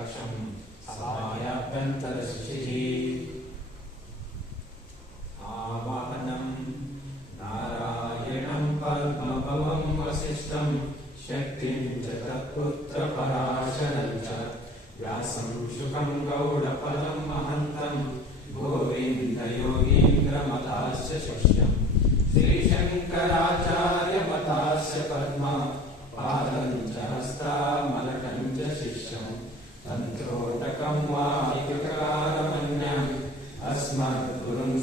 कक्षम् समायापन्तरशिः आवाहनम् नारायणम् पद्मभवम् वसिष्ठम् शक्तिम् च तत्पुत्रपराशरम् च व्यासम् शुकम् गौडपदम् महन्तम् गोविन्दयोगीन्द्रमदास्य शिष्य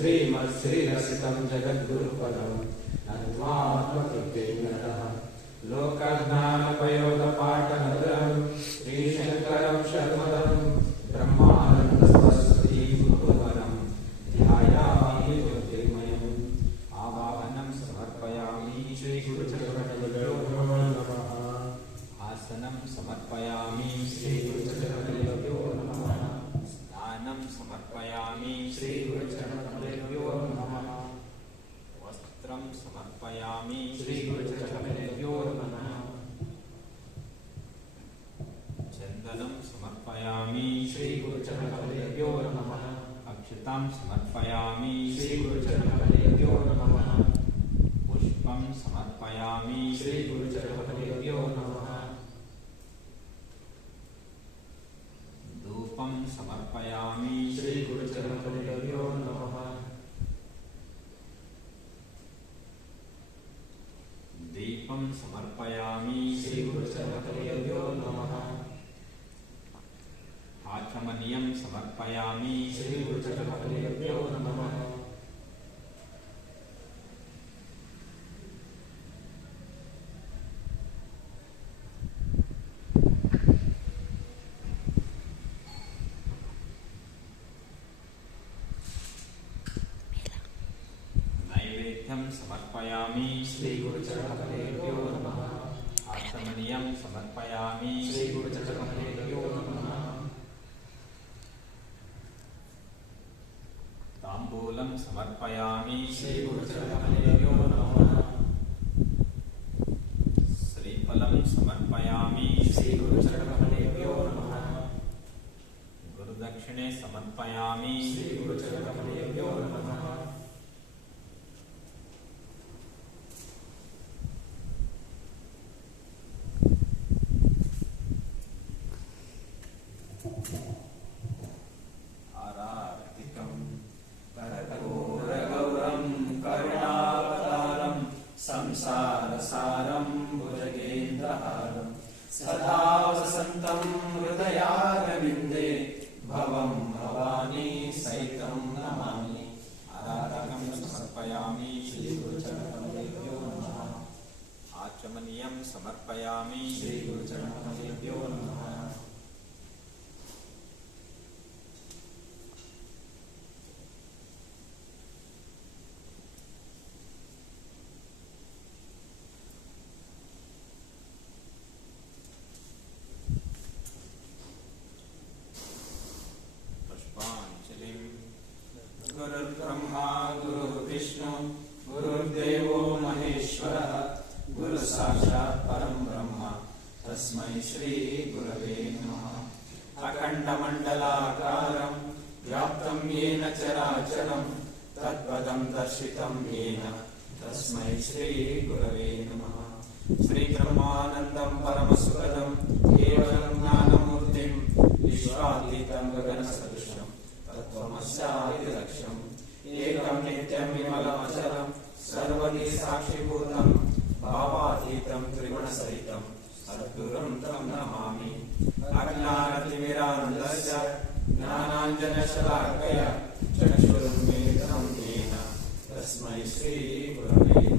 శ్రీమత్ శ్రీరసితం జగద్గురుపదం నత్వాత్మతృప్తిం నట లోకజ్ఞానపయోగ పాఠనగరం चन्दनं समर्पयामि। श्रीगुरुचरणयो नमः। अक्षतां समर्पयामि। श्रीगुरुचरणयो नमः। पुष्पं समर्पयामि। श्रीगुरुचरणयो नमः धूपं समर्पयामि श्रीगुरुचरणयो नमः दीपं समर्पयामि श्रीगुरुचरणयो नमः। आचमनीयं समर्पयामि नमः। नैवेद्यं समर्पयामि श्रीगुरुचरणयो नमः आचमनीयं समर्पयामि श्रीगुरुचरणयो नमः ताम्बूलं समर्पयामि श्रीगुरुचरणयो नमः श्रीफलं समर्पयामि श्रीगुरुचरणयो संसारसारं भुजगेन्द्रहारं सदा वसन्तं हृदयारविन्दे भवं भवानी सहितं नमामि आराधकं समर्पयामि श्रीगुरुचरणकमलेभ्यो नमः आचमनीयं समर्पयामि श्रीगुरुचरणकमलेभ्यो श्रीगुरवे नमः अखण्डमण्डलाकारं व्याप्तं येन चराचरं तत्पदं दर्शितं येन तस्मै श्रीगुरवे नमः श्रीब्रह्मानन्दं परमसुखदं केवलं ज्ञानमूर्तिं विश्वातीतं गगनसदृशं तत्त्वमस्यादिलक्ष्यम् एकं नित्यं विमलमचलं सर्वदि साक्षिभूतं भावातीतं त्रिगुणसहितं सद्गुरुं ज्ञानाञ्जनशलाकया चक्षुरुन्मीलितं येन तस्मै श्रीगुरवे